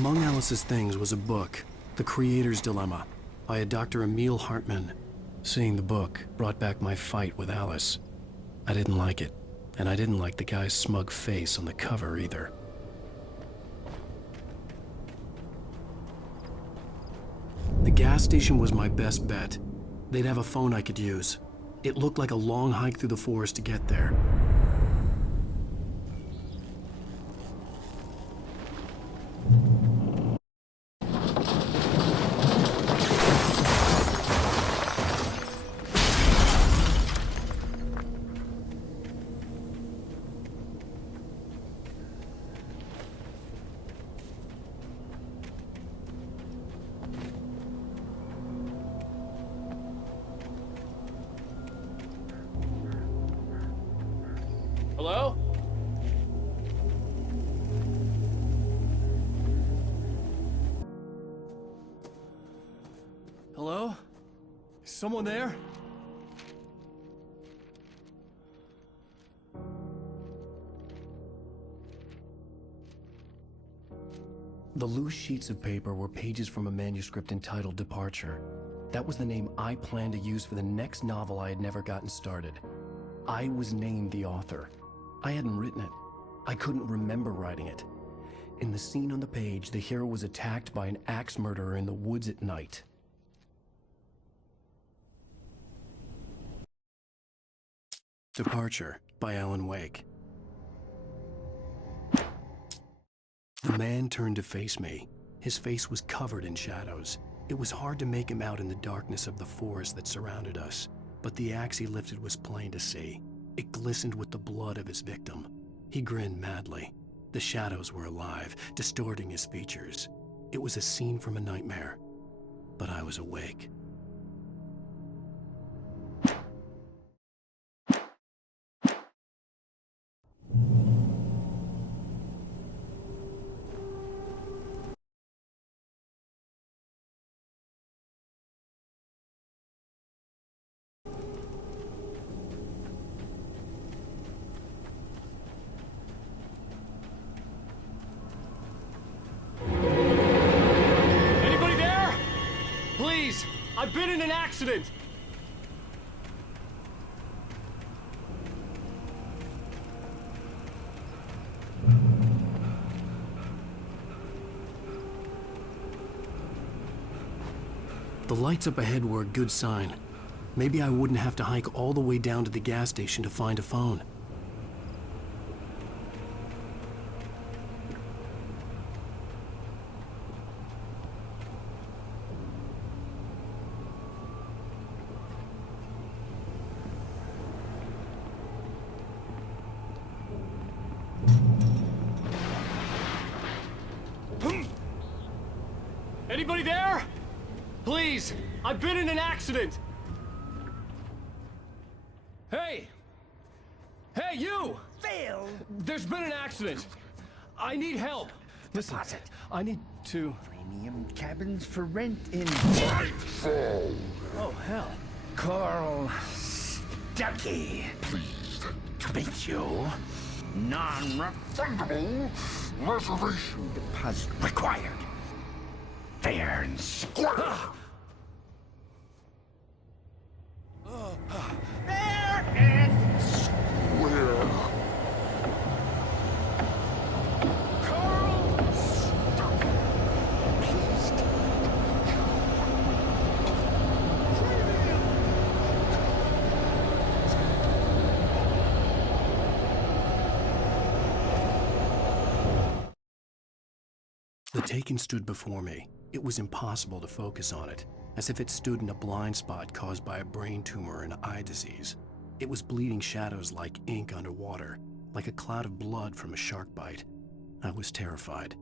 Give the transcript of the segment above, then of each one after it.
Among Alice's things was a book, The Creator's Dilemma, by a Dr. Emil Hartmann. Seeing the book brought back my fight with Alice. I didn't like it, and I didn't like the guy's smug face on the cover either. The gas station was my best bet. They'd have a phone I could use. It looked like a long hike through the forest to get there. Hello? Hello? Is someone there? The loose sheets of paper were pages from a manuscript entitled Departure. That was the name I planned to use for the next novel I had never gotten started. I was named the author. I hadn't written it. I couldn't remember writing it. In the scene on the page, the hero was attacked by an axe murderer in the woods at night. Departure by Alan Wake. The man turned to face me. His face was covered in shadows. It was hard to make him out in the darkness of the forest that surrounded us, but the axe he lifted was plain to see. It glistened with the blood of his victim. He grinned madly. The shadows were alive, distorting his features. It was a scene from a nightmare, but I was awake. I've been in an accident! The lights up ahead were a good sign. Maybe I wouldn't have to hike all the way down to the gas station to find a phone. Anybody there? Please, I've been in an accident! Hey! Hey, you! Phil! There's been an accident! I need help! Listen, I need to... Premium cabins for rent in... Nightfall! Oh, hell. Carl Stucky. Pleased To meet you. Non-refundable reservation deposit required. Fair and square. Fair and square. Carl Stucky. Pleased. The Taken stood before me. It was impossible to focus on it, as if it stood in a blind spot caused by a brain tumor and eye disease. It was bleeding shadows like ink underwater, like a cloud of blood from a shark bite. I was terrified.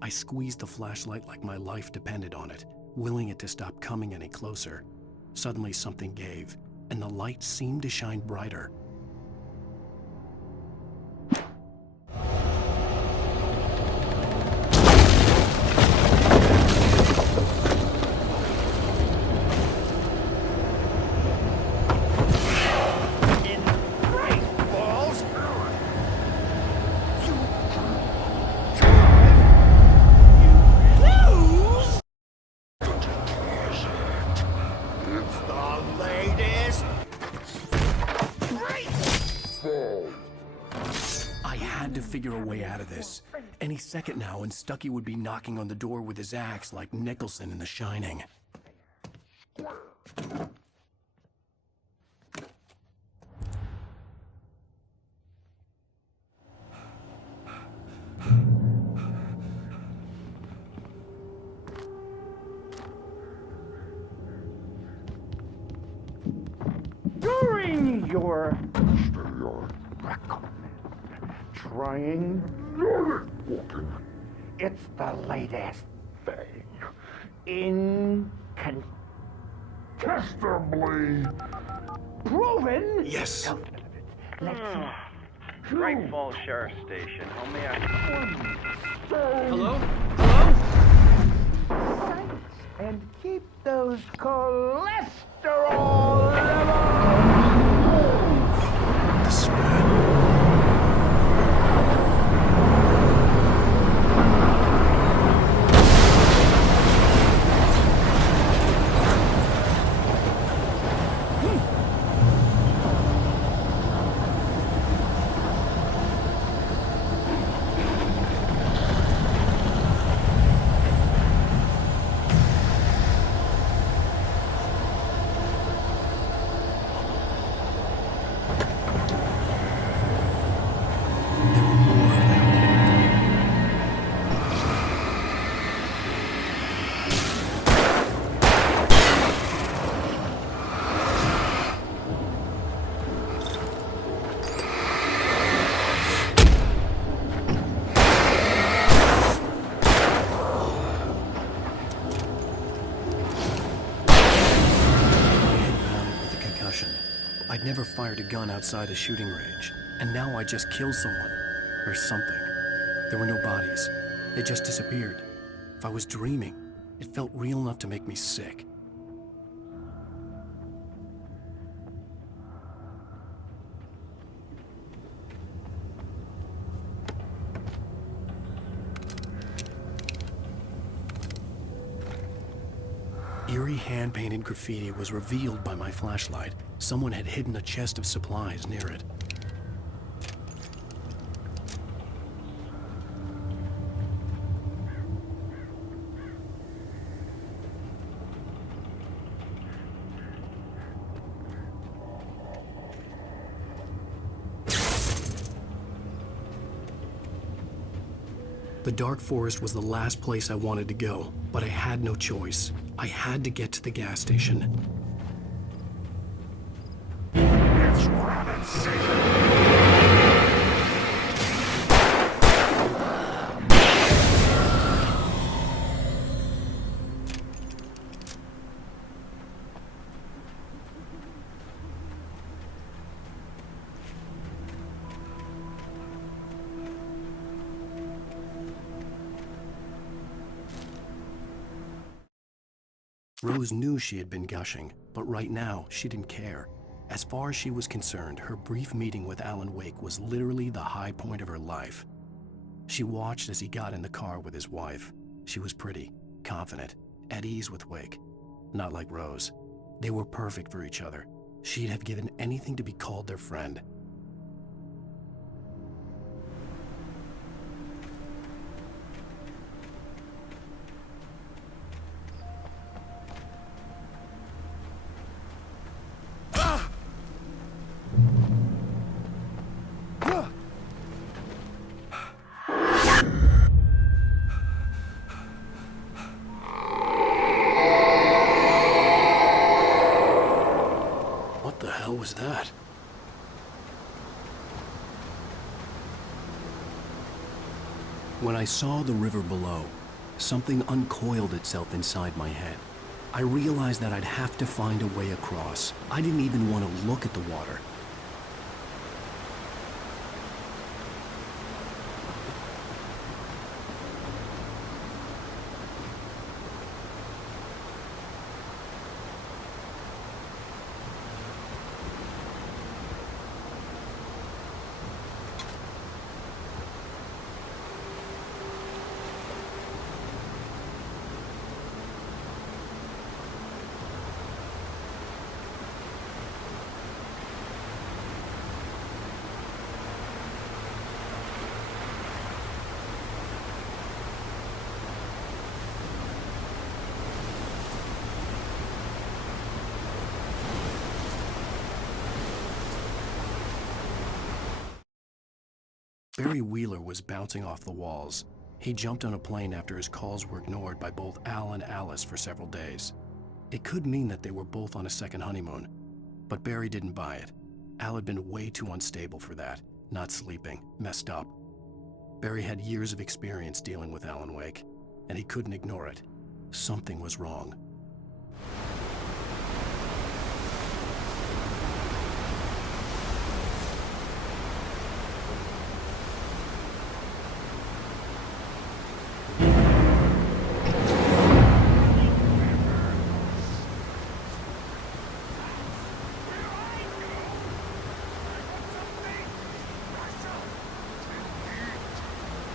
I squeezed the flashlight like my life depended on it, willing it to stop coming any closer. Suddenly something gave, and the light seemed to shine brighter. had to figure a way out of this. Any second now, and Stucky would be knocking on the door with his axe like Nicholson in The Shining. During your trying, it's the latest thing. Incontestably proven. Yes. Let's Great Falls Sheriff Station. How may I... Hello? Hello? sights and keep those cholesterol levels. The spat. I'd never fired a gun outside a shooting range, and now I just killed someone. Or something. There were no bodies. They just disappeared. If I was dreaming, it felt real enough to make me sick. Eerie hand-painted graffiti was revealed by my flashlight. Someone had hidden a chest of supplies near it. The dark forest was the last place I wanted to go, but I had no choice. I had to get to the gas station. It's rabbit season. Rose knew she had been gushing, but right now, she didn't care. As far as she was concerned, her brief meeting with Alan Wake was literally the high point of her life. She watched as he got in the car with his wife. She was pretty, confident, at ease with Wake. Not like Rose. They were perfect for each other. She'd have given anything to be called their friend. What the hell was that? When I saw the river below, something uncoiled itself inside my head. I realized that I'd have to find a way across. I didn't even want to look at the water. Barry Wheeler was bouncing off the walls. He jumped on a plane after his calls were ignored by both Al and Alice for several days. It could mean that they were both on a second honeymoon, but Barry didn't buy it. Al had been way too unstable for that, not sleeping, messed up. Barry had years of experience dealing with Alan Wake, and he couldn't ignore it. Something was wrong.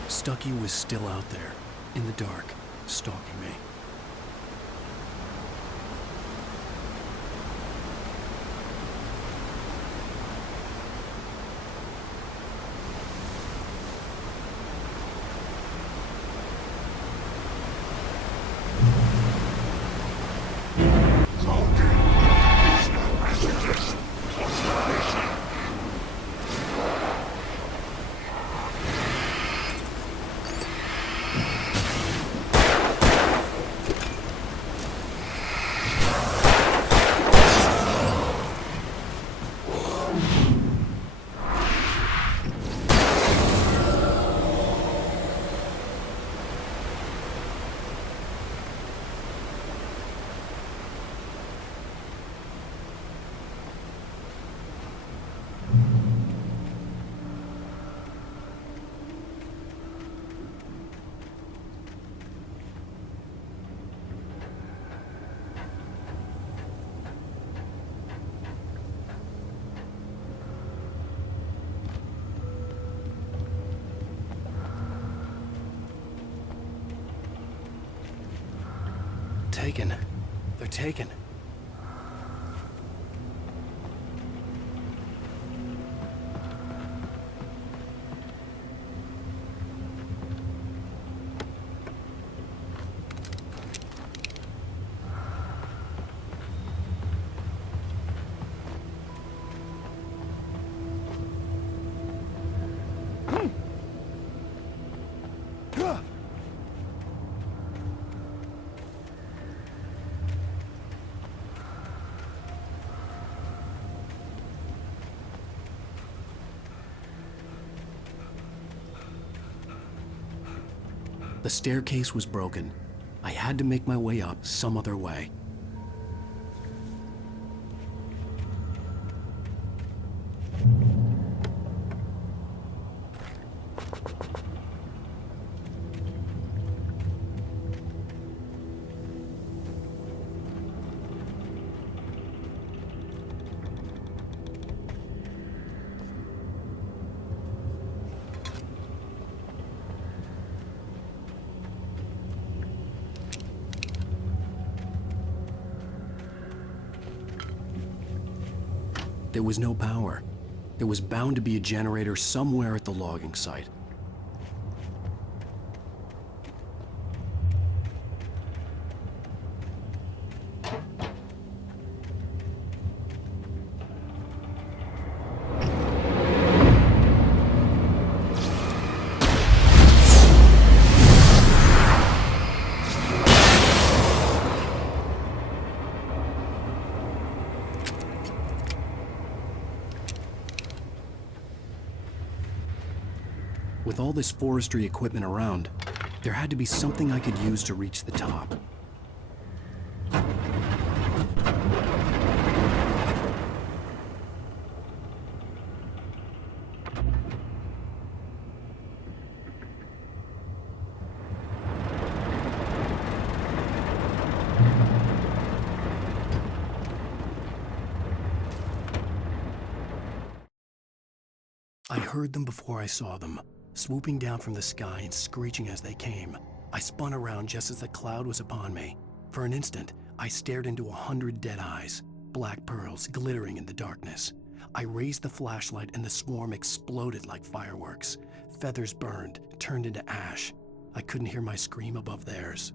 Stucky was still out there, in the dark, stalking me. Taken. They're taken. The staircase was broken. I had to make my way up some other way. There was no power. There was bound to be a generator somewhere at the logging site. With all this forestry equipment around, there had to be something I could use to reach the top. I heard them before I saw them, swooping down from the sky and screeching as they came. I spun around just as the cloud was upon me. For an instant, I stared into 100 dead eyes, black pearls glittering in the darkness. I raised the flashlight and the swarm exploded like fireworks. Feathers burned, turned into ash. I couldn't hear my scream above theirs.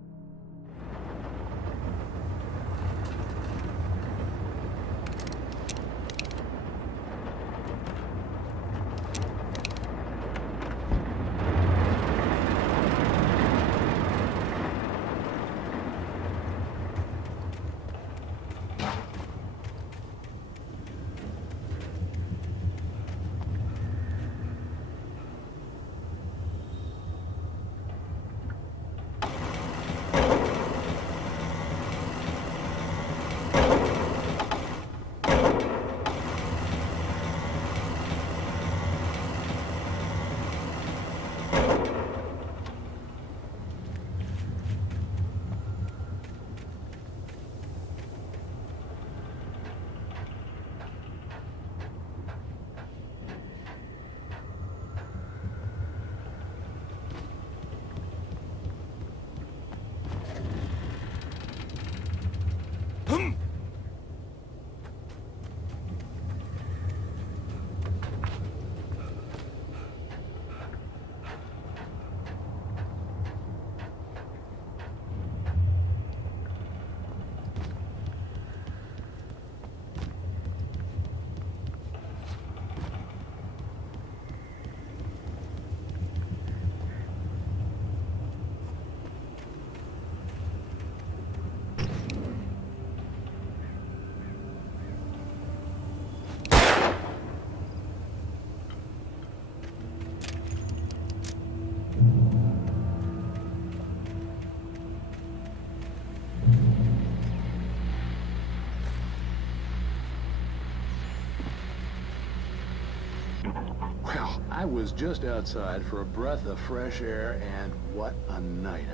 I was just outside for a breath of fresh air, and what a night.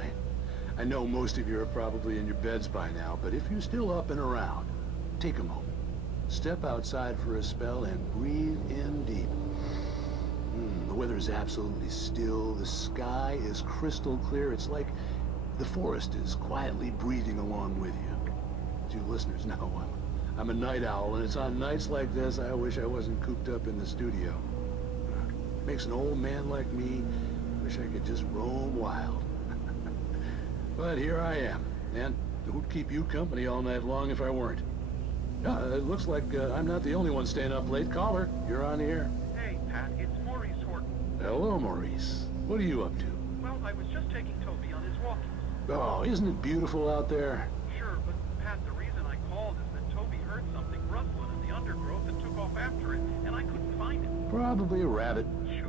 I know most of you are probably in your beds by now, but if you're still up and around, take a moment. Step outside for a spell and breathe in deep. The weather is absolutely still. The sky is crystal clear. It's like the forest is quietly breathing along with you. As you listeners know, I'm a night owl, and it's on nights like this I wish I wasn't cooped up in the studio. Makes an old man like me wish I could just roam wild. But here I am, and who'd keep you company all night long if I weren't? It looks like I'm not the only one staying up late. Caller, you're on the air. Hey, Pat, it's Maurice Horton. Hello, Maurice. What are you up to? Well, I was just taking Toby on his walkies. Oh, isn't it beautiful out there? Sure, but Pat, the reason I called is that Toby heard something rustling in the undergrowth and took off after it, and I couldn't find it. Probably a rabbit. Sure.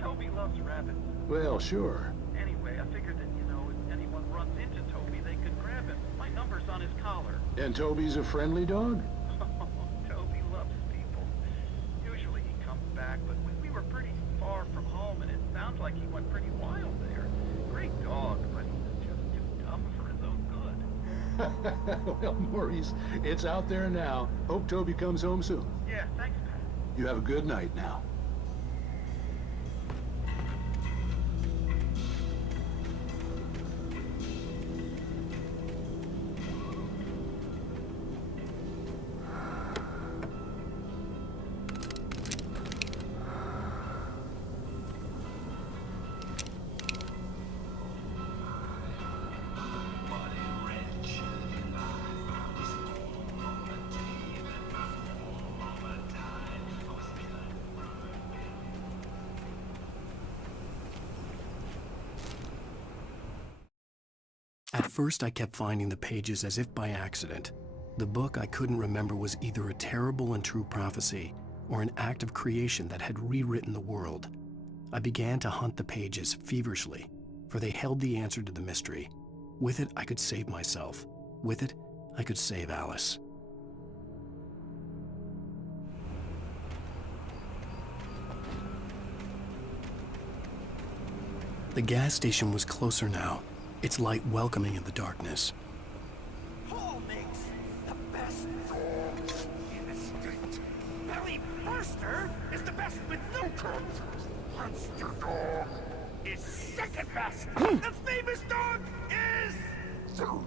Toby loves rabbits. Well, sure. Anyway, I figured that, if anyone runs into Toby, they could grab him. My number's on his collar. And Toby's a friendly dog? Toby loves people. Usually he comes back, but we were pretty far from home, and it sounds like he went pretty wild there. Great dog, but just too dumb for his own good. Well, Maurice, it's out there now. Hope Toby comes home soon. Yeah, thanks, Pat. You have a good night now. At first, I kept finding the pages as if by accident. The book I couldn't remember was either a terrible and true prophecy or an act of creation that had rewritten the world. I began to hunt the pages feverishly, for they held the answer to the mystery. With it, I could save myself. With it, I could save Alice. The gas station was closer now, its light welcoming in the darkness. Paul makes the best dogs in the state. Belly Burster is the best with no contest. Monster Dog is second best. The famous dog is third.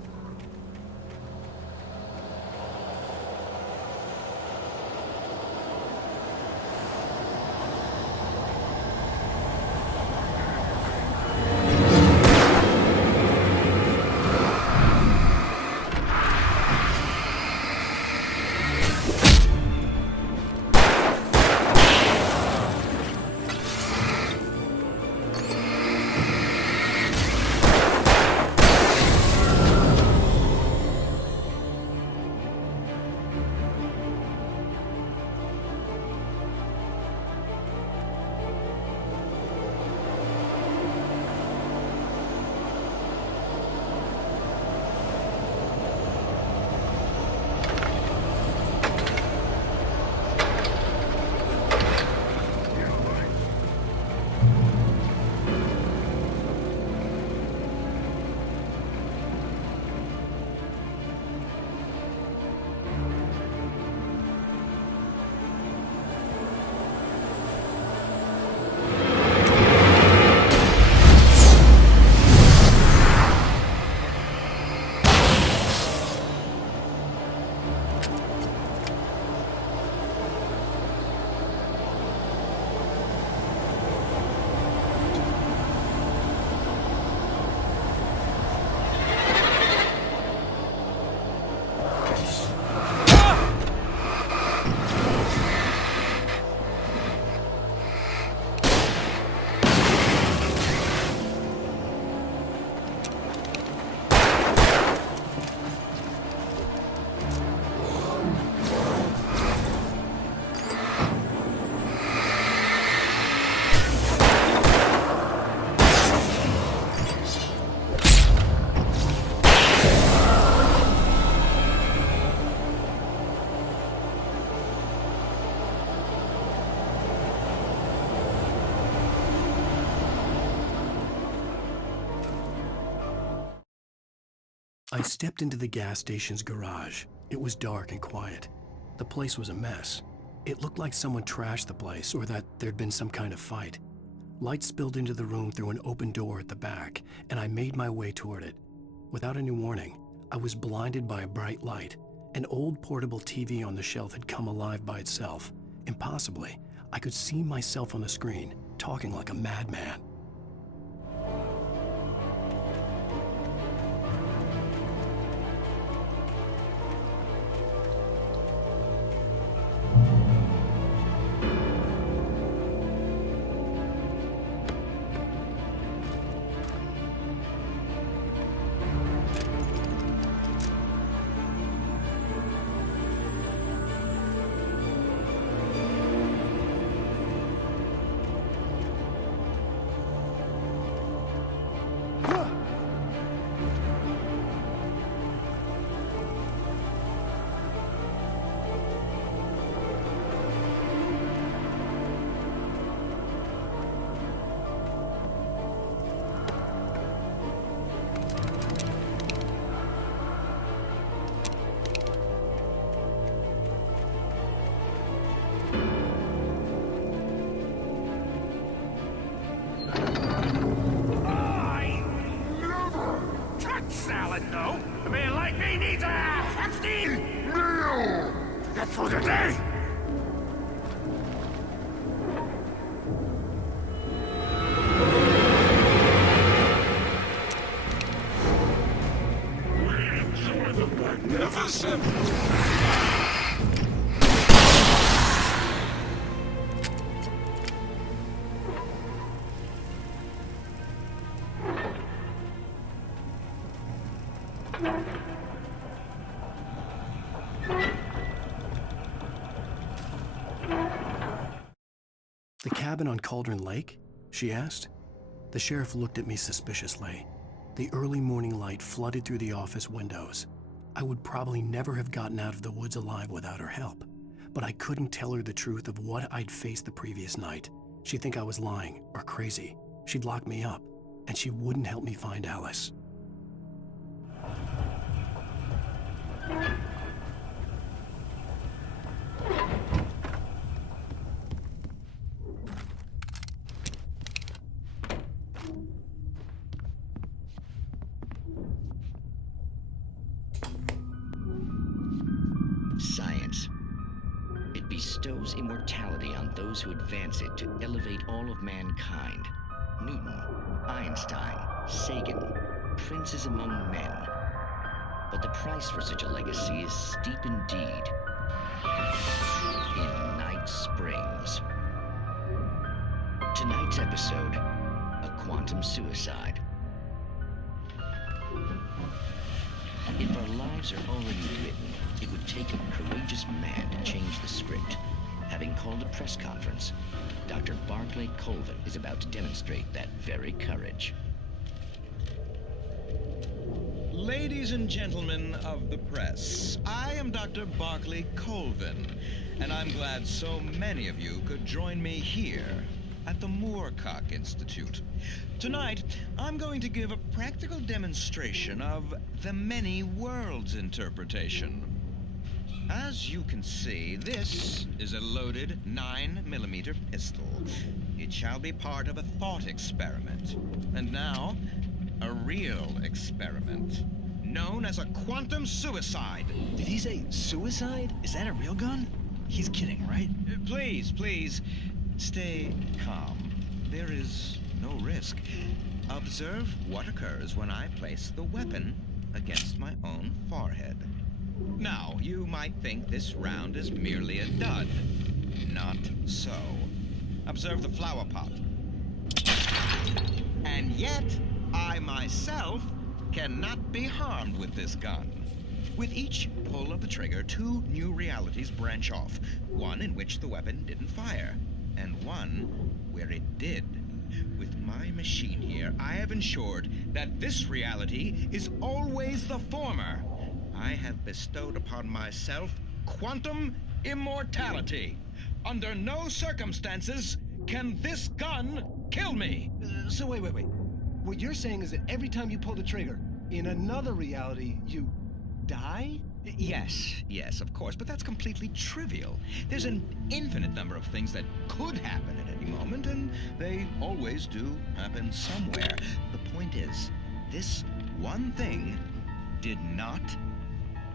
I stepped into the gas station's garage. It was dark and quiet. The place was a mess. It looked like someone trashed the place or that there'd been some kind of fight. Light spilled into the room through an open door at the back, and I made my way toward it. Without any warning, I was blinded by a bright light. An old portable TV on the shelf had come alive by itself. Impossibly, I could see myself on the screen, talking like a madman. Salad, no. A man like me needs a hefty meal to get through the day. We enjoy the magnificent. The cabin on Cauldron Lake? She asked. The sheriff looked at me suspiciously. The early morning light flooded through the office windows. I would probably never have gotten out of the woods alive without her help, but I couldn't tell her the truth of what I'd faced the previous night. She'd think I was lying or crazy. She'd lock me up, and she wouldn't help me find Alice. Science. It bestows immortality on those who advance it to elevate all of mankind. Newton, Einstein, Sagan, princes among men. But the price for such a legacy is steep indeed. In Night Springs. Tonight's episode, a quantum suicide. If our lives are already written, it would take a courageous man to change the script. Having called a press conference, Dr. Barclay Colvin is about to demonstrate that very courage. Ladies and gentlemen of the press, I am Dr. Barclay Colvin, and I'm glad so many of you could join me here at the Moorcock Institute. Tonight, I'm going to give a practical demonstration of the many worlds interpretation. As you can see, this is a loaded 9mm pistol. It shall be part of a thought experiment. And now, a real experiment, known as a quantum suicide. Did he say suicide? Is that a real gun? He's kidding, right? Please, stay calm. There is no risk. Observe what occurs when I place the weapon against my own forehead. Now, you might think this round is merely a dud. Not so. Observe the flower pot. And yet, I myself cannot be harmed with this gun. With each pull of the trigger, two new realities branch off. One in which the weapon didn't fire, and one where it did. With my machine here, I have ensured that this reality is always the former. I have bestowed upon myself quantum immortality. Under no circumstances can this gun kill me. So wait. What you're saying is that every time you pull the trigger, in another reality, you die? Yes, of course, but that's completely trivial. There's an infinite number of things that could happen at any moment, and they always do happen somewhere. The point is, this one thing did not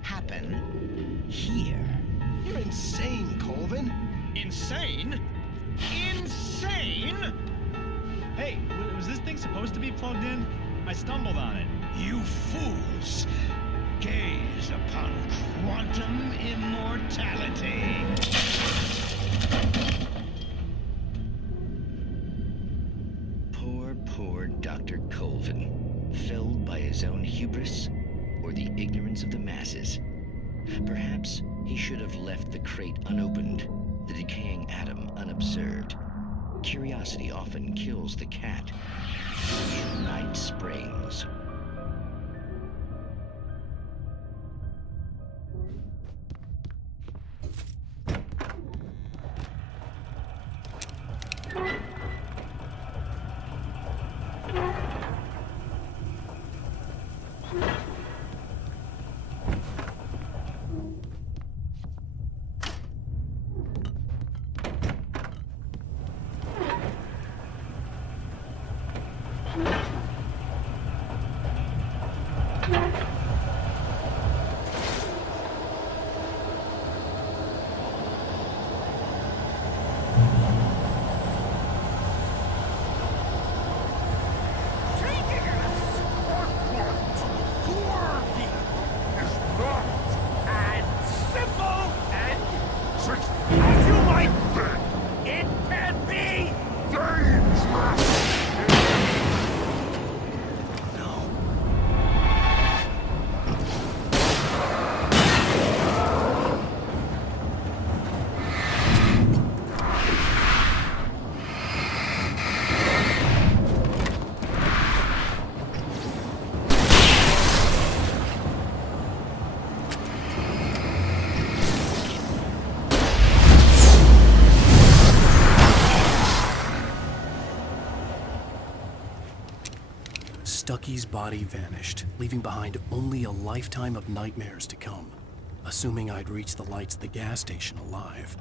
happen here. You're insane, Colvin. Insane? Insane? Hey, was this thing supposed to be plugged in? I stumbled on it. You fools! Gaze upon quantum immortality. Poor Dr. Colvin, felled by his own hubris or the ignorance of the masses. Perhaps he should have left the crate unopened, the decaying atom unobserved. Curiosity often kills the cat. Night Springs. Stucky's body vanished, leaving behind only a lifetime of nightmares to come, assuming I'd reached the lights of the gas station alive.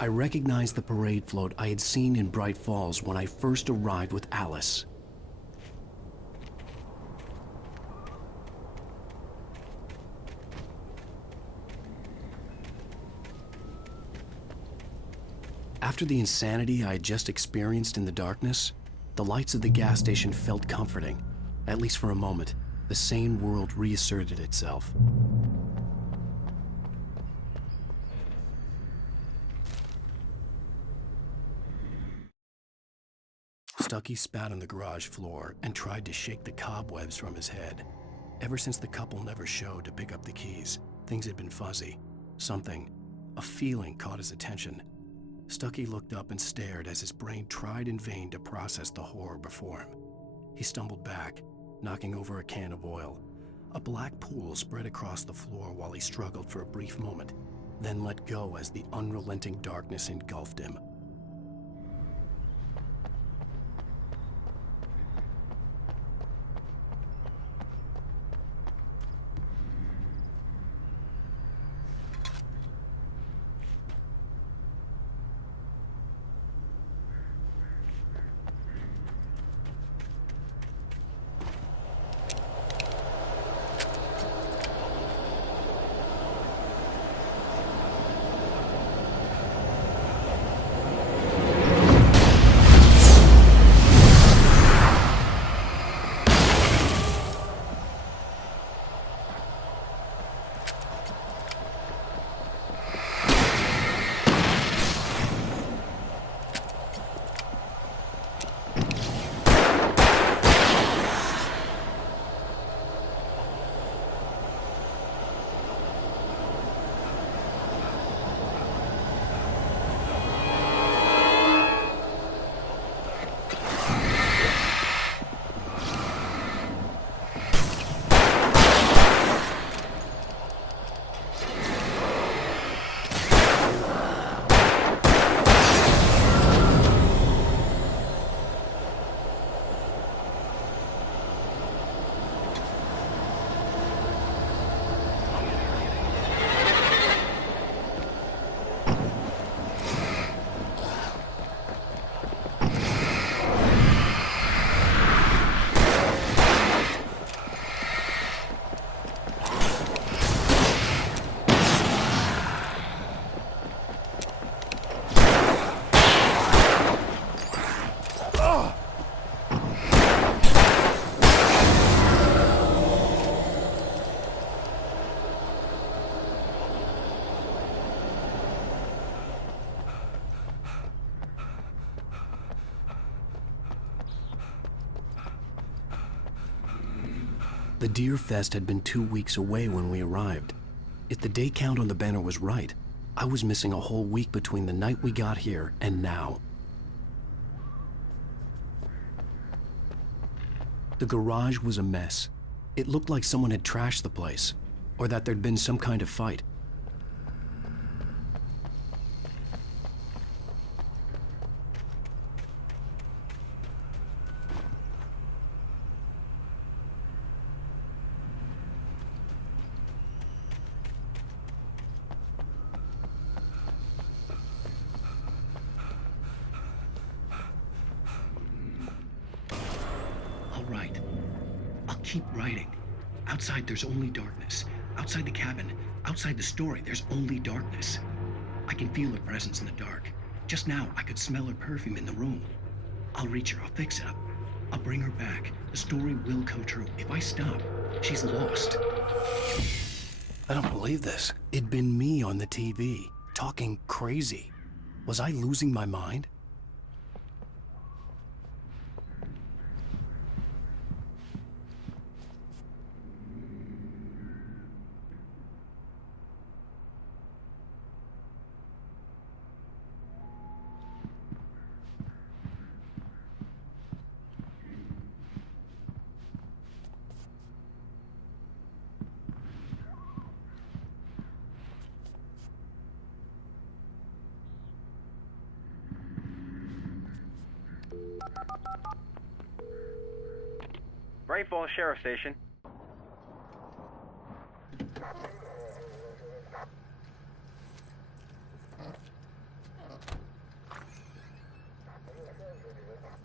I recognized the parade float I had seen in Bright Falls when I first arrived with Alice. After the insanity I had just experienced in the darkness, the lights of the gas station felt comforting. At least for a moment, the sane world reasserted itself. Stucky spat on the garage floor and tried to shake the cobwebs from his head. Ever since the couple never showed to pick up the keys, things had been fuzzy. Something, a feeling, caught his attention. Stucky looked up and stared as his brain tried in vain to process the horror before him. He stumbled back, knocking over a can of oil. A black pool spread across the floor while he struggled for a brief moment, then let go as the unrelenting darkness engulfed him. The Deer Fest had been 2 weeks away when we arrived. If the day count on the banner was right, I was missing a whole week between the night we got here and now. The garage was a mess. It looked like someone had trashed the place, or that there'd been some kind of fight. Right. I'll keep writing. Outside, there's only darkness. Outside the cabin, outside the story, there's only darkness. I can feel her presence in the dark. Just now, I could smell her perfume in the room. I'll reach her. I'll fix it up. I'll bring her back. The story will come true. If I stop, she's lost. I don't believe this. It'd been me on the TV, talking crazy. Was I losing my mind? Great Falls Sheriff Station.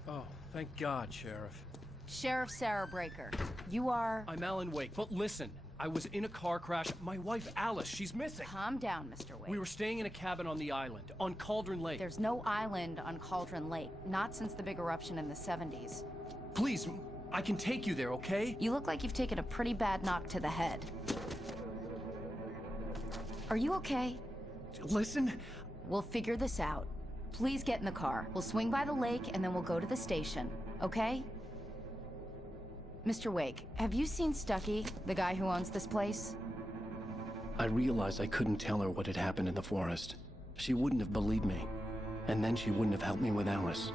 Oh, thank God, Sheriff. Sheriff Sarah Breaker. You are... I'm Alan Wake, but listen. I was in a car crash. My wife, Alice, she's missing. Calm down, Mr. Wake. We were staying in a cabin on the island, on Cauldron Lake. There's no island on Cauldron Lake. Not since the big eruption in the 70s. Please, I can take you there, okay? You look like you've taken a pretty bad knock to the head. Are you okay? Listen. We'll figure this out. Please get in the car. We'll swing by the lake and then we'll go to the station, okay? Mr. Wake, have you seen Stucky, the guy who owns this place? I realized I couldn't tell her what had happened in the forest. She wouldn't have believed me. And then she wouldn't have helped me with Alice.